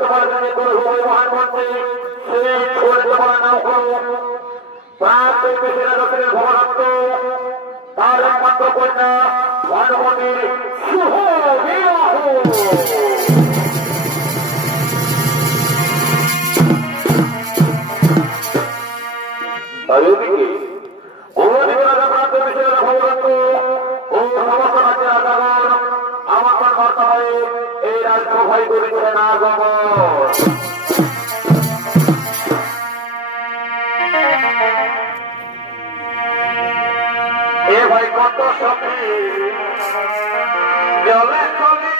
তোমার কাছে করে হবে মহান মন্ত্রী সেই ছোট তোমার নাম করো প্রাপ্ত পেশিরা রথের ভবরত্ন তার একমাত্র কন্যা ভানুমণির শুভ বিবাহ। অন্যদিকে রাজা প্রাপ্ত পেশিরা ভবরত্ন ও সমস্ত রাজ্যের রাজাগণ আমার কর্তা হয়ে এই রাজ্য ভয় করেছেন আগমন। এ ভাই কত সখী জলে চলে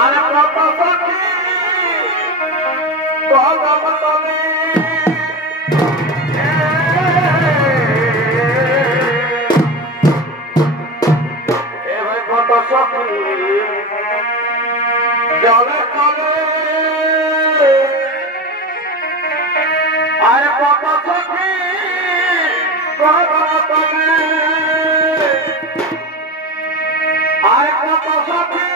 আর কত সখী কদম তলে এ ভাই কত সখী জলে চলে আর কত সখী আর কত সখী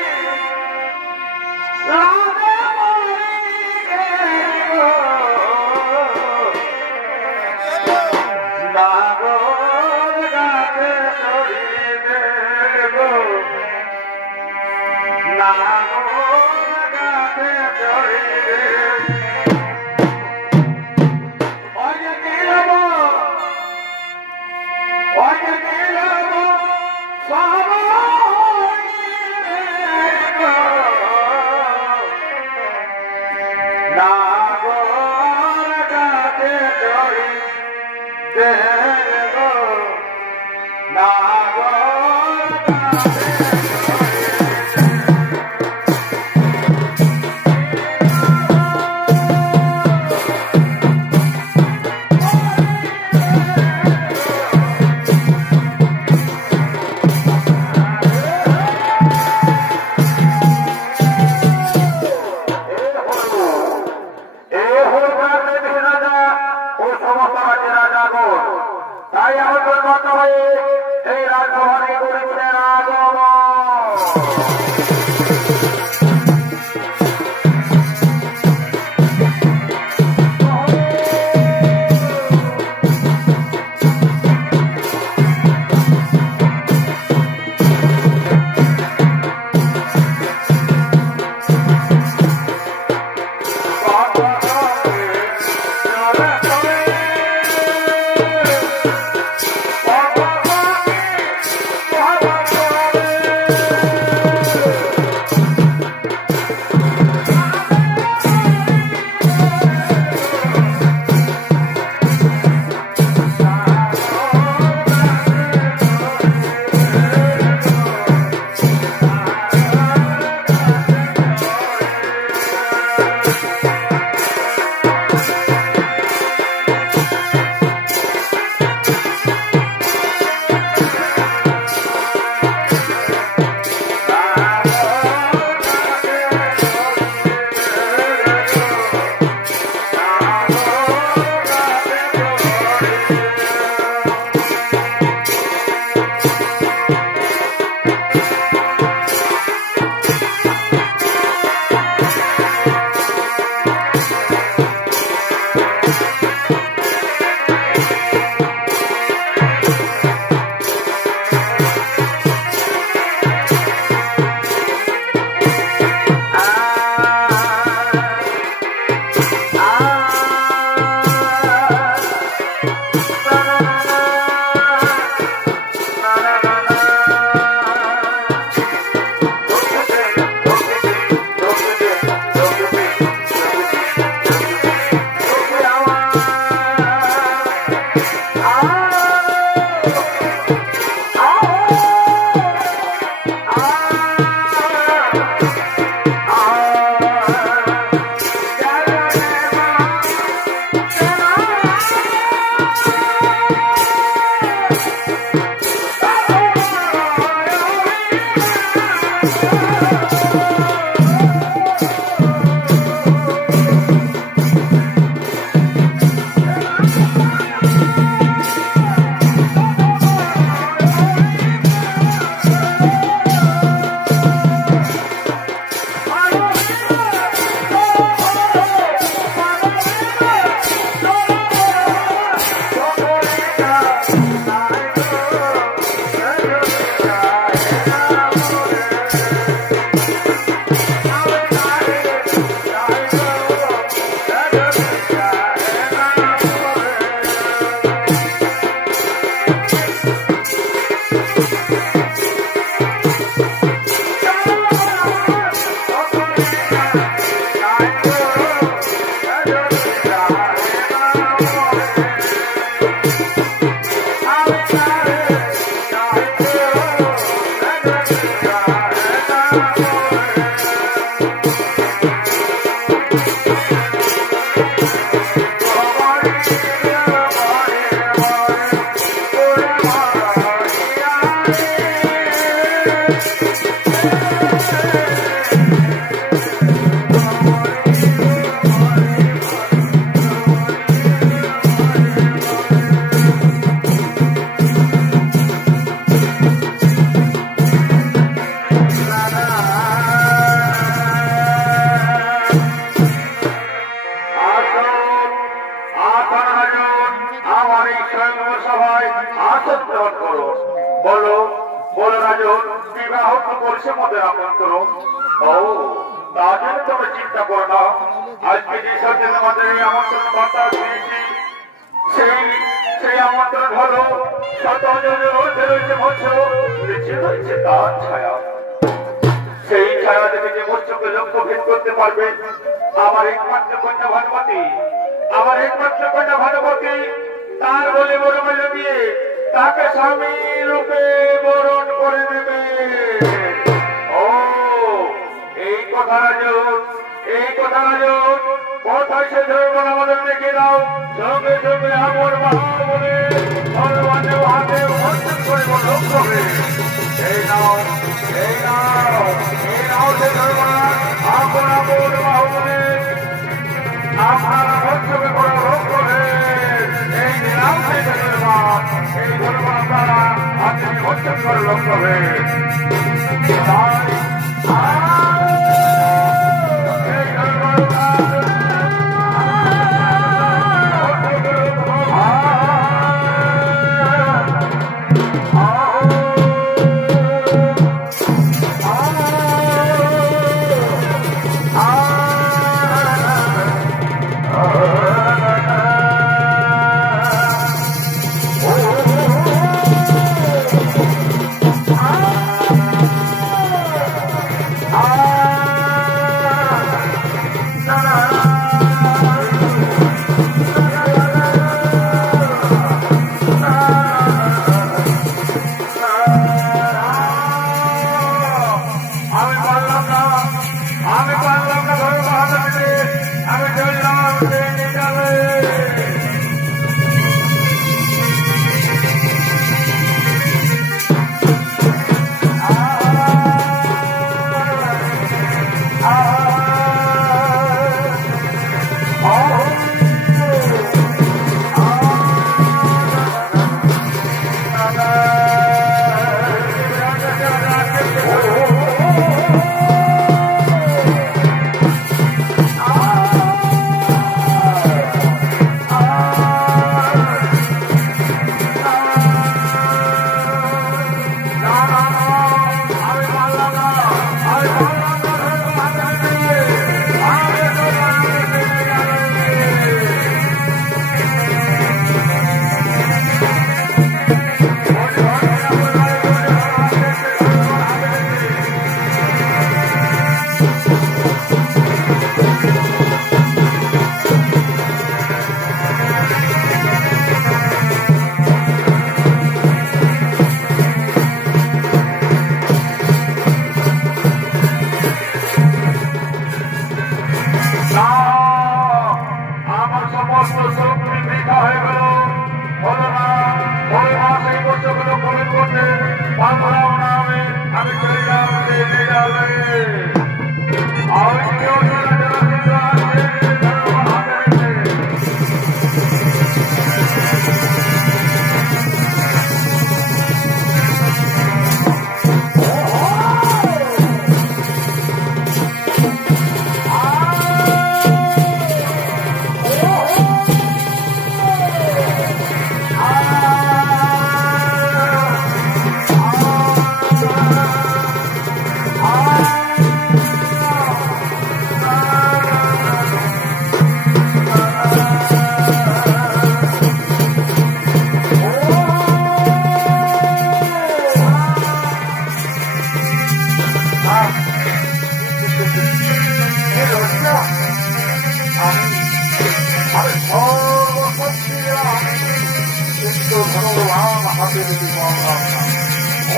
এই রাজভবনে করেছেন আগমন।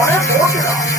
어렵습니다.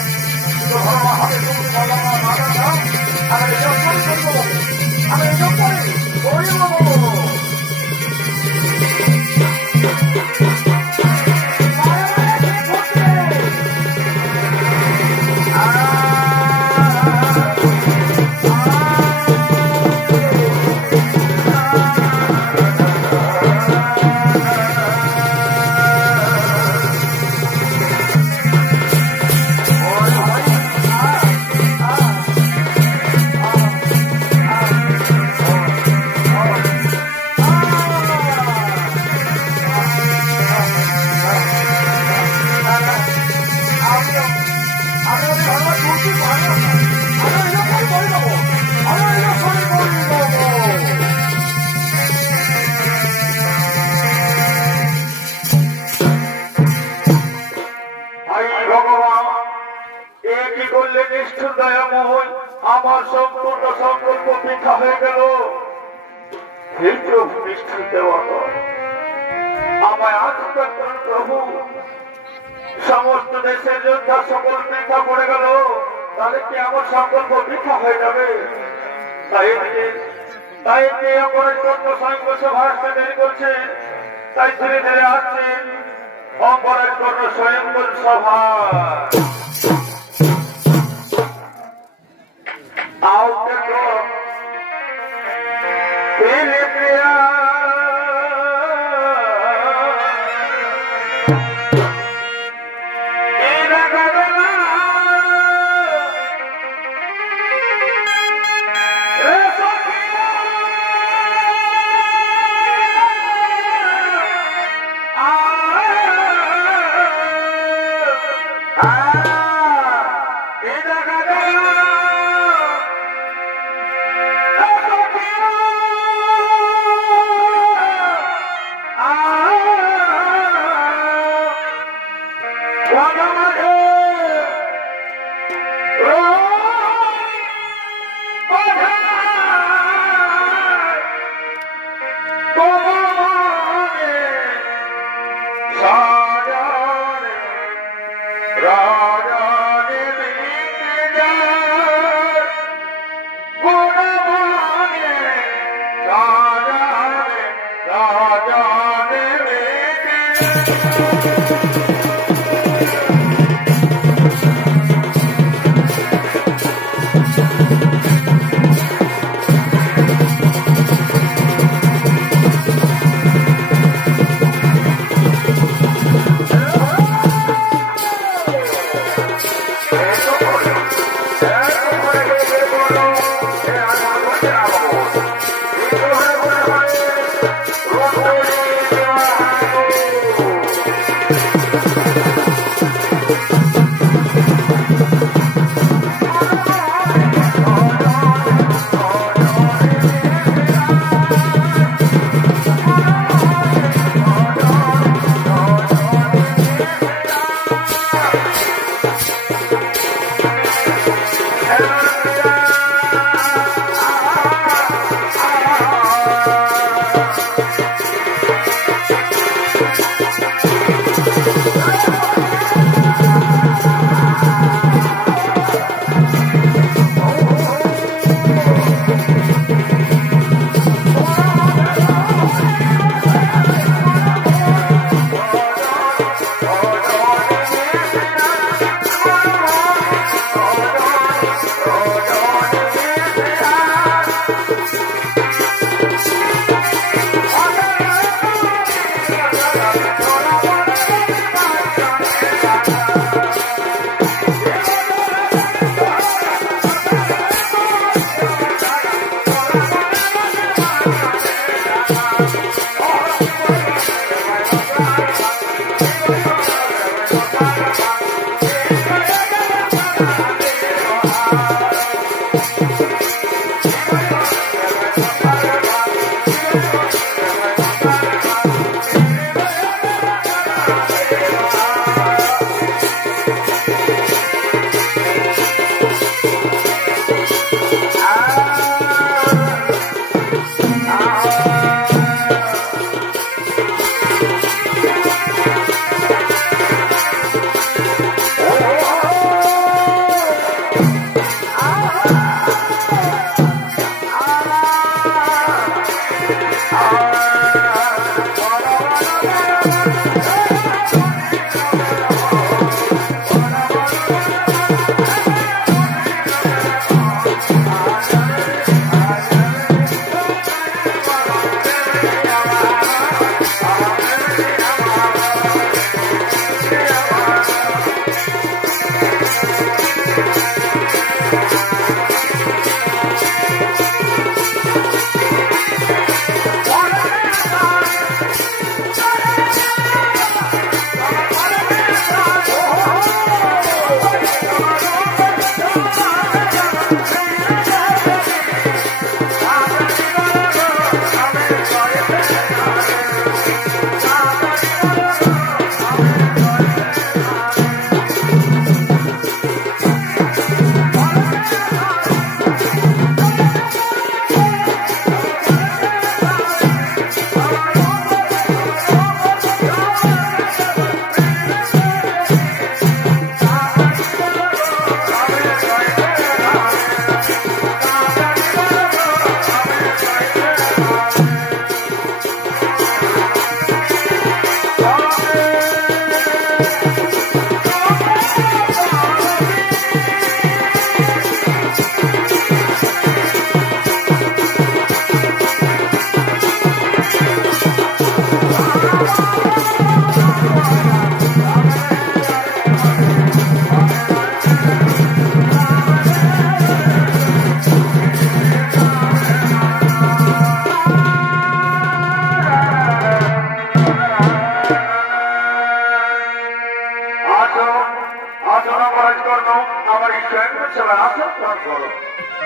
আমার সম্পূর্ণ সংকল্প বৃথা হয়ে গেল। হে প্রভু, নিষ্ঠুর দেওয়ার আমায় আশীর্বাদ করুন প্রভু। সমস্ত দেশের যোদ্ধা সকল বৃথা পড়ে গেল, তাহলে কি আমার সংকল্প বৃথা হয়ে যাবে? তাই আমার জন্য সংঘ সভা আসতে দেরি করছে, তাই ধীরে ধীরে আসছেন অঙ্গনের জন্য স্বয়ংবর সভা।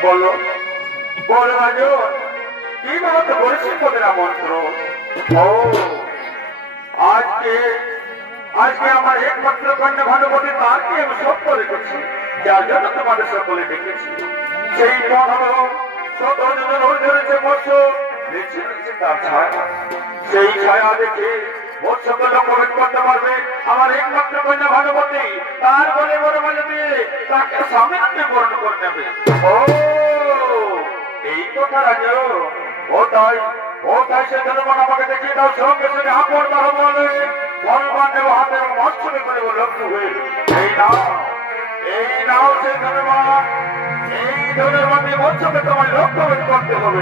বলো বলো রাজু কি মন্ত্র বলেছি কবিরা মন্ত্র? ও আজকে আজকে আমার একমাত্র কন্যা ভানুমতি তারকে আমি সত্য রেখেছি, যার জন্য তোমাদের সকলে ডেকেছি। সেই মন হল ধরেছে মৎস্য, নিচে নিচে তার ছায়া, সেই ছায়া দেখে মৎস্যকে লক্ষ্য করতে পারবে আমার একমাত্র কন্যা ভানুমতি, তার বলে বড় বলে দিয়ে তাকে সামনে বরণ করে নেবে। ও এই কথা রাজু, ও তাই সে ধর্মন আমাকে দেখিয়ে দাও, সঙ্গে সঙ্গে আপন বারো বলে ভগবান দেব হাতে এবং মৎস্যকে করে লক্ষ্য হয়ে এই নাও সে ধর্মন, এই ধর্মন দিয়ে মৎস্যকে তোমার লক্ষ্য করতে হবে।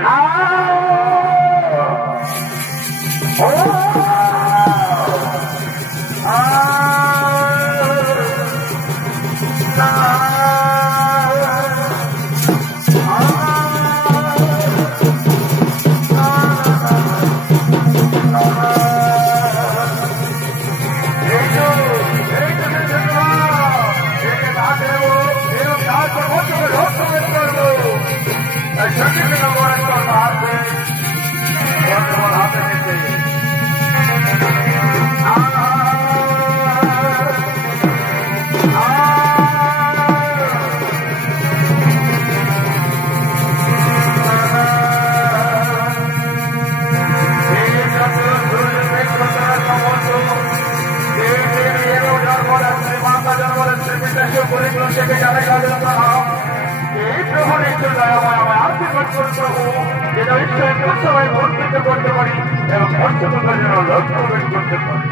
সবাই ভর্তিতে করতে পারি এবং মৎস্যকতার জন্য লক্ষ্য করতে পারি।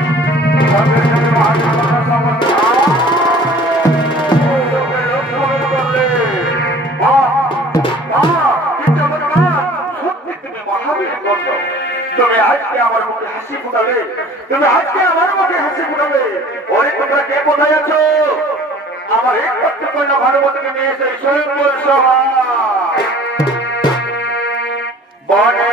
তুমি আজকে আমার মুখে হাসি ফুটাবে, তুমি আজকে আমার মুখে হাসি ফুটাবে। ওই তোমরা কে কোথায় আছো? আমার একমাত্র কন্যা ভানুমতিকে নিয়ে এসে স্বয়ংবর সভা বনে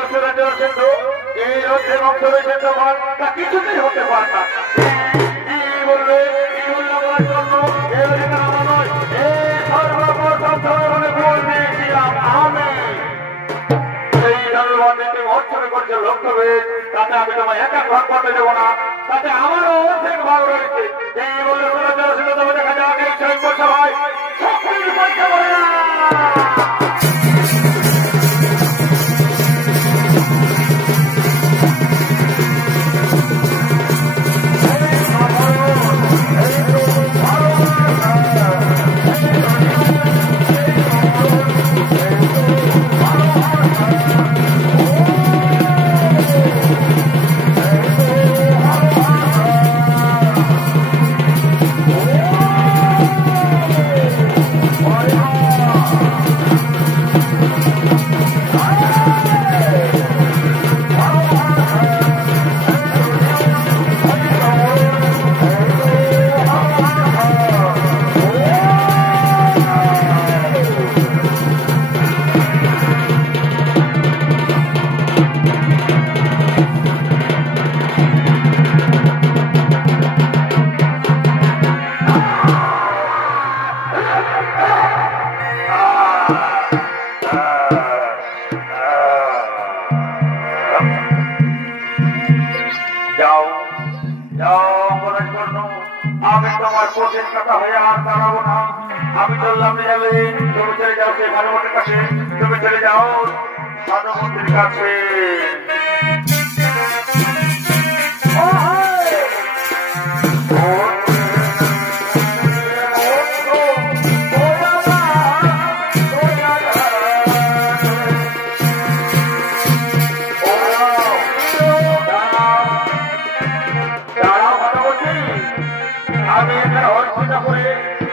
সিন্ধু এই হচ্ছে বংশ রয়েছে তোমার তা কিছুতেই হতে পারে না। কি বলবে কি বললে বলার জন্য এই অধিকার আমার নয়। এই সর্বপ্রথম ধর্মে ভুল দিয়েছিলাম আমি। সেই ধর্মকে অর্চনা করছে লক্ষ্যভেদ, তাতে আমি তোমায় একা ভাগ করতে দেবো না, তাতে আমারও অর্ধেক ভাগ রয়েছে। এই বললে কোনো জনসিদ্ধ তবে দেখা যাক এই সৈন্য সভায় সকলের পরীক্ষা করে না। আমি তোমার কোটের কথা হয়ে আর দাঁড়াবো না। আমি চললাম যাবে, তুমি চলে যাও সে ভানুমতির কাছে, তুমি চলে যাও ভানুমতির কাছে। আমি এখানে অর্চনা করে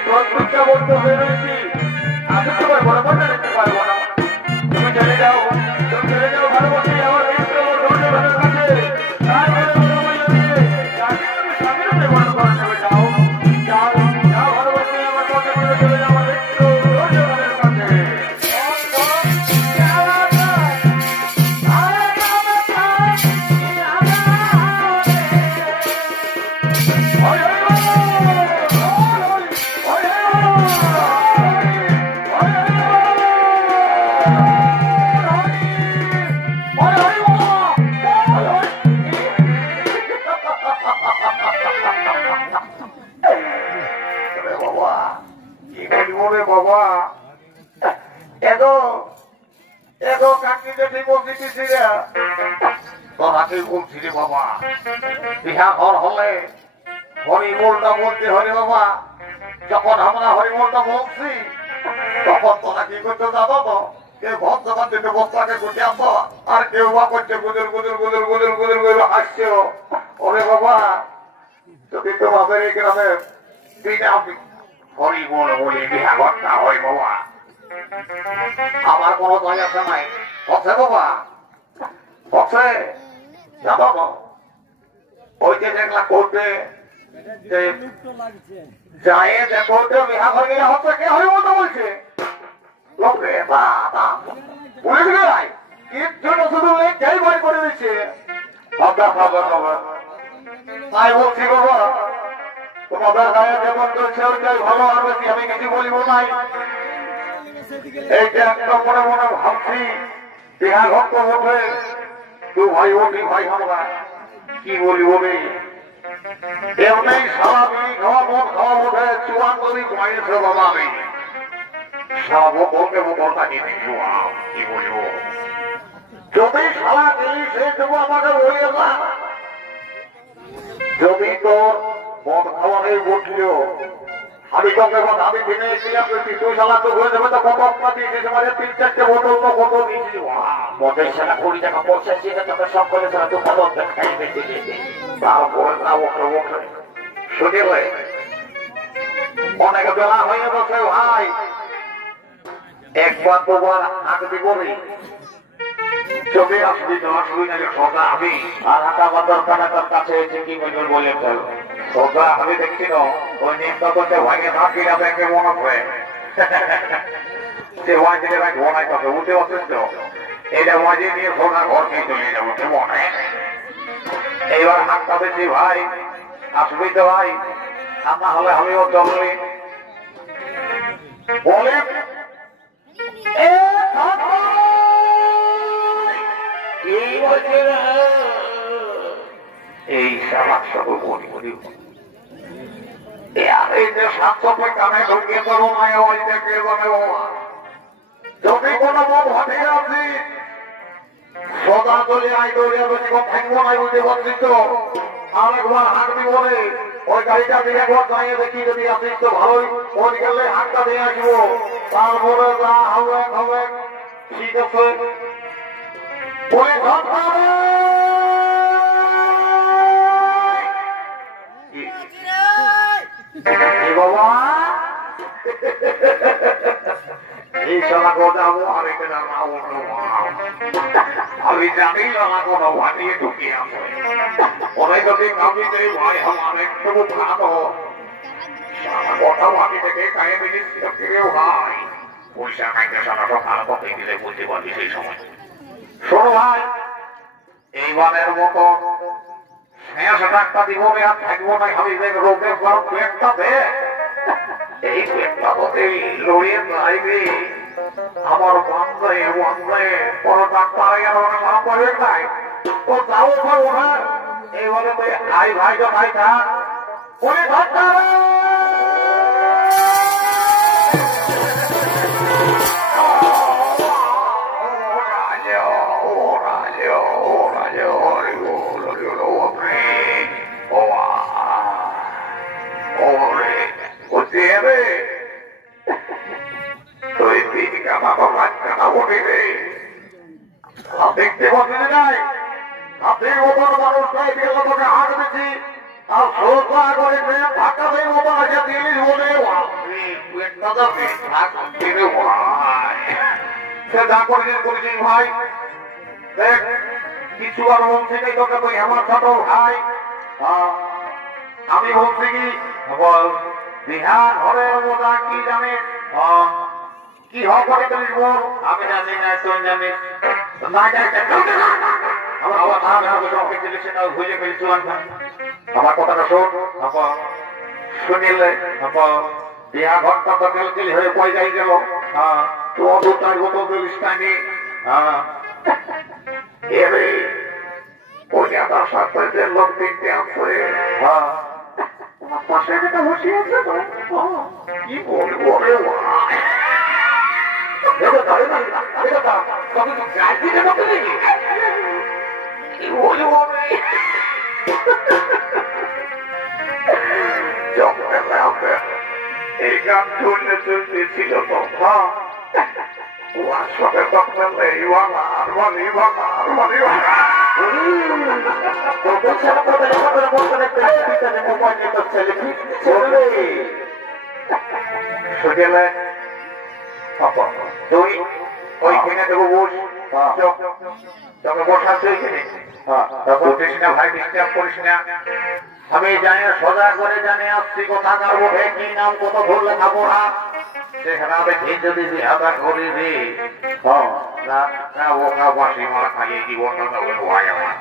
প্রত্যেকটা বলতে হয়ে রয়েছি, আমি তোমার বড় কথা দেখতে পারবো না। তুমি চলে যাও, তুমি চলে যাও ভালোবাসি আমার ভালোর কাছে, তারপরে তুমি স্বামীরূপে বড় করে চলে যাও। যাও যাও ভালোবাসি আমার পথে করে চলে যাও একটু ভালোর কাছে। বাবা এগো কাকিতে ঠিক বলছি রে, তোরাকে বলছি রে বাবা, বিহা ঘর হলে হরিবোলটা বলতে হরে বাবা। যখন আমরা হরিবোলটা বলছি তখন তোরা কি করতে যাবো তো, কেউ ঘর জমা দিতে বস্তাকে গুটে আসো, আর কেউ বা করছে গুজর গুজর গুজর গুজর গুজর গুজর হাসছে। ওরে বাবা যদি তোমাদের এই গ্রামের দিনে আমি হরিবোল বলি বিহা ঘরটা হয় বাবা, আমার কোনো দয় আছে নাই। হচ্ছে বাবা হচ্ছে জানো না, ওই যে দেখলা কোর্টে যায় দেখো বিহা ঘর গেলে হচ্ছে কে হরিবোলটা বলছে লোকে বাবা পুলিশ গেলাই এর জন্য শুধু যাই ভয় করে দিচ্ছে। তাই বলছি বাবা তোমাদের গায়ে যেমন চলছে ওইটাই ভালো, আর বেশি আমি কিছু বলিব নাই। এই যে একটা মনে মনে ভাবছি বিহা ঘর তো ওঠে, তু ভাই ওঠি ভাই আমরা কি বলিব রে, এমনি সারা বিড়ি খাওয়া মদ খাওয়া ওঠে চুয়ান করি ঘুমাইছে বাবা। আমি সারা বোতলকে বোতলটা নিয়ে দেখি কি বলিব, যদি সারা দিলি সেইটুকু আমাকে বলিয়ে না, যদি তোর মদ খাওয়ারেই বলছিল আমি তোকে আমি কিনে এসেছিলাম তুই সালা তো ঘুরে দেবে তো কত আপনার দিয়েছিস মানে 3-4টে বোতল তো কত দিয়েছিস মদের সালা 20 টাকা পয়সা দিয়ে তোকে সব করে সালা তো কত খাই বেঁচে দিয়েছিস তারপরে না ওকে ওকে শুনে ভাই অনেক বেলা হয়ে গেছে ভাই, একবার দুবার হাত দিব চোখে আসবি তো আসবি না সোজা আমি আর হাঁটা বাজার কাটাকার কাছে এসে কি বলবেন বলে সোজা আমি দেখছি না ওই নিম তখন ভাঙে থাকি না ব্যাংকে মনে হয় সে ওয়াই থেকে ব্যাংক বনাই থাকে উঠে অসুস্থ এটা মাঝে নিয়ে সোনা ঘরকে চলে যাবো কেমন? এইবার হাতটা বেশি ভাই আসবি তো ভাই, আর না হলে আমিও চললি বলে এই সারা সব মরি মরি এই যে 700 কানে ঢুকিয়ে করবো মায়া ওই দেখে বলে যদি কোনো মন হাতে আসি সদা দলে আই দৌড়িয়া বেশি থাকবো নাই বুঝতে পারছিস তো। আরেকবার হাঁটবি বলে ওই গাড়িটা দিয়ে একবার দাঁড়িয়ে দেখি যদি আসিস তো ভালোই, ওই গেলে হাতটা দিয়ে আসবো, তারপরে যা হবে হবে ঠিক আছে। বাবা এই সালা যাবো আর এটা জানাবো আমি জানি না কোনো ভাটিয়ে ঢুকিয়ে আসে ওরাই যদি কামি দেয় ভাই আমার একটু ভালো কথা ভাটি থেকে গায়ে মিলিস ফিরেও ভাই পয়সা খাইতে সারা সকাল পথে দিলে বুঝতে পারবি সেই সময়। শোনো ভাই এইবারের মতো শেষ টাকা দিব আর থাকবো না ভাবি রোগের পেটটা দে এই পেটটা তো লড়িয়ে যাইবে আমার বান্ধে বান্ধে কোন ডাক্তার না পড়ে নাই ও যাও পাবো না এইবারে তুই আই ভাই তো ভাই থাক ওরে ডাক্তার দেখতে পাচ্ছি নাই আপনি মতন মানুষটাই দিয়ে তোকে হাত দিচ্ছি আর সোজা করে ধাক্কা দিয়ে মতন আছে তিরিশ বলে সে যা করেছিস করেছিস ভাই দেখ কিছু আর বলছি নেই তোকে তুই আমার ছোট ভাই আমি বলছি কি বল বিহার ঘরে মোটা কি জানে কি করে তুলিস বল আমি জানি না তুই জানিস আমার কথাটা শোন শুনিলে বিহা ঘরটা তো কেলকেলি হয়ে পয়সাই গেল তো দুটার গত দিলিস টাইনি এরে পয়সাটার সাথে যে লোক তিনটে আছে পাশে যেটা বসে আছে কি বলবো রে এই গান চলতে চলতেছিল তো ওয়ার সাথে তখন তুই ওইখানে দেবো বস তোকে বসাচ্ছ ওইখানে বসিস না ভাই ডিস্টার্ব করিস না আমি জানি সোজা করে জানি আসছি কথা কারবো হে কি নাম কত ভুল লেখাবো না সেখানে আমি ঠিক যদি বিহাটা করি রে না ওকা বাসি মারা খাইয়ে জীবনটা তবে ভাই আমার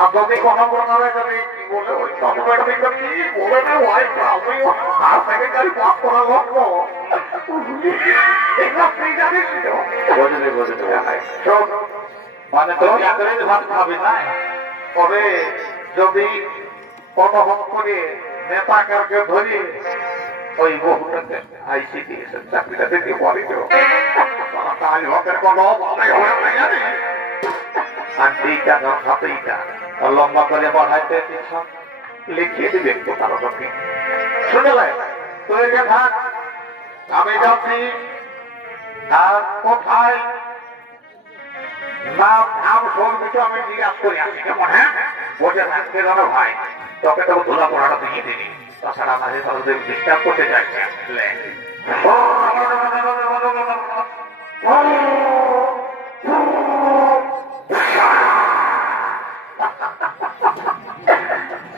আর যদি কোনো প্রকারে যদি কি বলে ওই তবে কি বলে না ভাই আমি হাত থেকে গাড়ি পাস করা লক্ষ্য মানে তুমি ভাত খাবি না তবে যদি কতক্ষণ করে নেতাকে ধরি ওই বহুটাকে আইসি দিয়েছেন চাকরিটা দিতে পারি কাজ হকের কোনো আন্টিটা হাতেইটা লম্বা করে বাড়াইতে লিখিয়ে দিবে কারো তোকে শুনে তুই থাক আমি যাচ্ছি আর কোথায় নাম ধাম সব কিছু আমি জিজ্ঞাসা করে আসি কেমন হ্যাঁ বসে থাকতে জানো ভাই তোকে তো ধুলা পড়াটা দিয়ে দিনি তাছাড়া আমাদের তাদের ডিস্টার্ব করতে চাইছে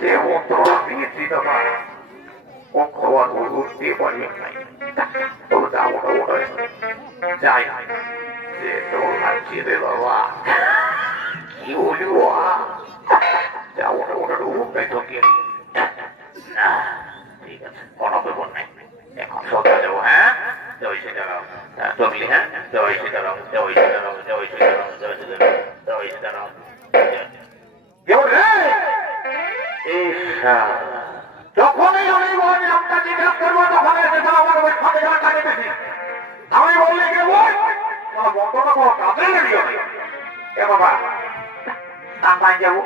যে মন্ত্রটা দিয়েছি বাবা ও খবর উঠতে পারি নাই তবে যাবো ওটা যাই যে তো কেমন লাগছে রে বাবা, কি বলবো, যাবো না ওটা রূপটাই ঠকিয়ে না। ঠিক আছে, কোনো ব্যাপার নাই, এখন সত্যি যাবো। হ্যাঁ, জয় সীতারাম। চললি? হ্যাঁ, জয় সীতারাম, জয় সীতারাম, জয় সীতারাম, জয় সীতারাম, জয় সীতারাম। যখনই আমি বলি আমরা জিজ্ঞাসা করবো তখন এসে আমার ওই খাতে যাওয়া কাজে বেশি। আমি বললে কে বল বন্ধটা কোনো কাজে লেগে যাবে। এ বাবা আমি যাবো,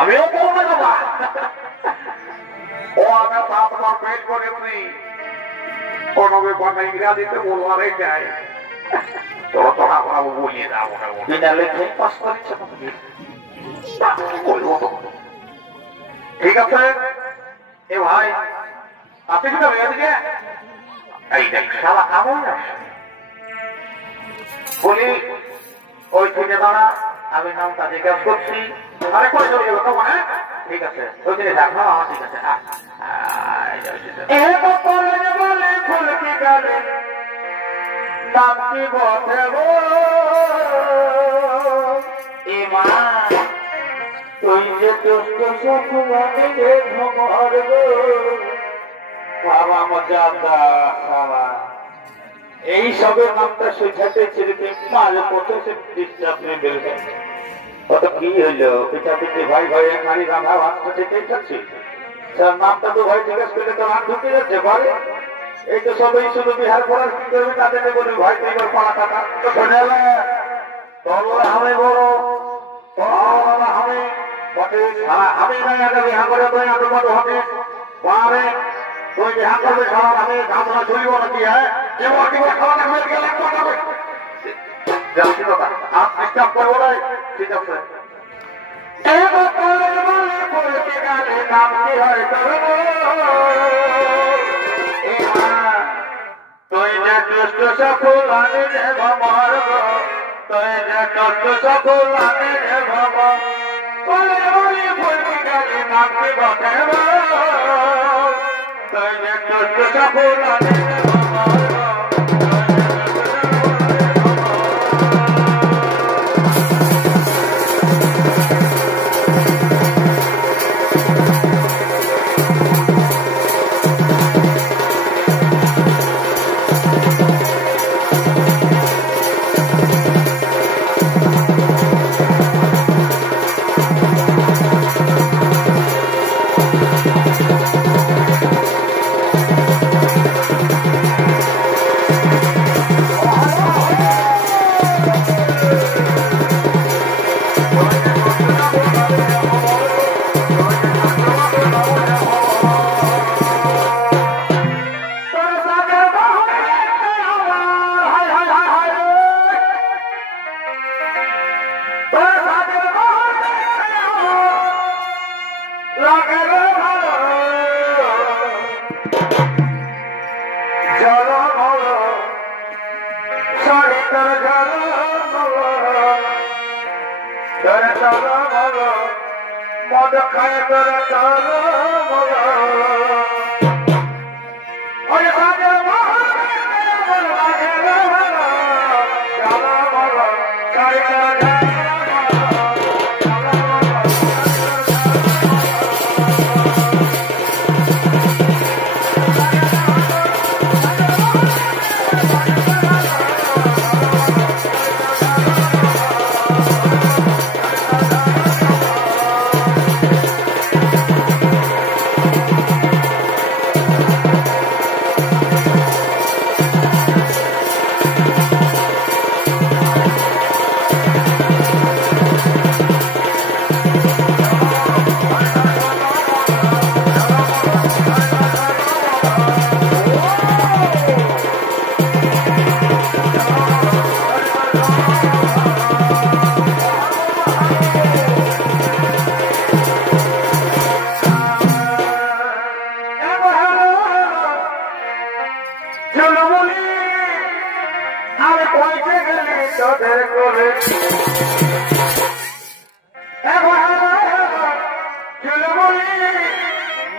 আমিও বলবো বাবা, ও আমি আপনার পেট করেছি কোনো ব্যাপার না, ইংরাজিতে বলবারই চাই। তোরা তোরা আমরা বলিয়ে দাও, বিনা লেখে পাস করেছে। ঠিক আছে এ ভাই, আপনি কি এদিকে এই দেখ সারা আমল বলি ওই থেকে দাঁড়া, আমি নামটা জিজ্ঞাসা করছি। আরে করে চলে গেল তখন। হ্যাঁ ঠিক আছে, ওই থেকে দেখ না। ঠিক আছে, বলে ফুল কি গালে নাম কি বলে গো ইমা, তুই যে দুষ্ট সফুয়ানি রে ভমর গো বাবা মজাদা বাবা। এই সবের নামটা সুঝাতে ছেড়ে মাল কত সে ডিস্টার্ব নিয়ে বেরোবে। কত কি হইলো পিঠাপিঠি ভাই ভাই এখানে রাধা ভাতটা থেকেই যাচ্ছি। স্যার নামটা তো ভাই জিজ্ঞেস করলে তো রাত ঢুকে যাচ্ছে ভাই। এই তো সবাই শুধু বিহার করার কি করবে তাদেরকে বলি ভাই তুই এবার পালা টাকা তো শোনে তোর আমি বড় আমি বটে সারা আমি নাই আগে বিহার করে তুই আগে বড় হবে বারে তুই বিহার করবে সারা আমি গামলা ঝুলিব নাকি। হ্যাঁ এবার কি খাওয়া হয়ে গেলে যাচ্ছি দাদা আর ডিস্টার্ব করবো না। ঠিক আছে নাম কি হয় তুই যে দুষ্ট সফল আনে রে ভমর গো, তুই যে দুষ্ট সফল আনে রে ভমর বলে বলি বলি গেলে নাম কি বটে তুই যে দুষ্ট সফল আনে রে ভমর গো। মদ খায় তোরা চলো আমি কইতে গেলি তোদের করে বলি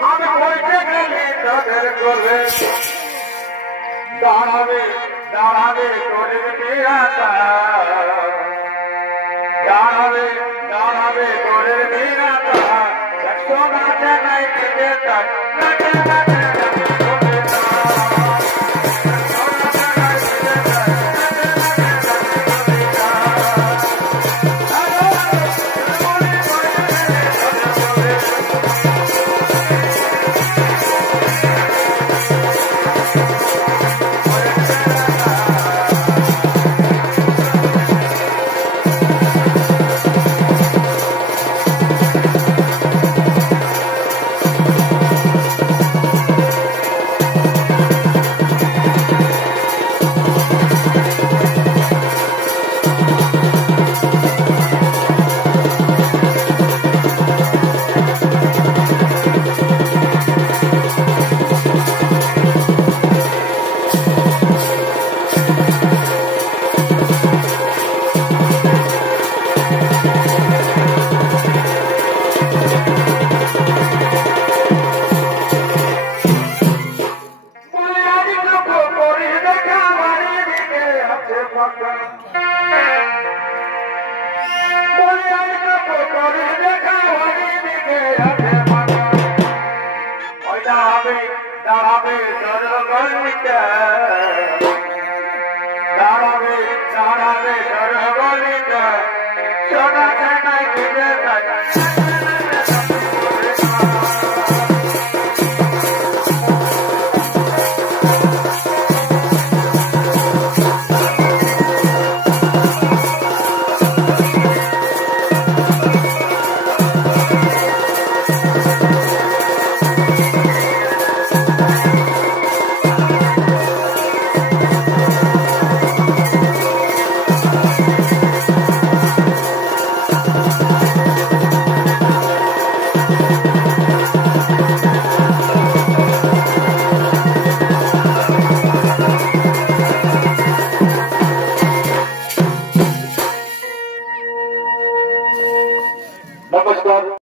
আমি কইতে গেলি তোদের করে দাঁড়াবে দাঁড়াবে তোদের বিরাটা দাঁড়াবে দাঁড়াবে তোদের বিরাটা একশো নাচে নাই কেটে নাচে নাচে দাঁড়াবে জনগণিতা দাঁড়াবে দাঁড়াবে জনগণিতা সোনা জানাই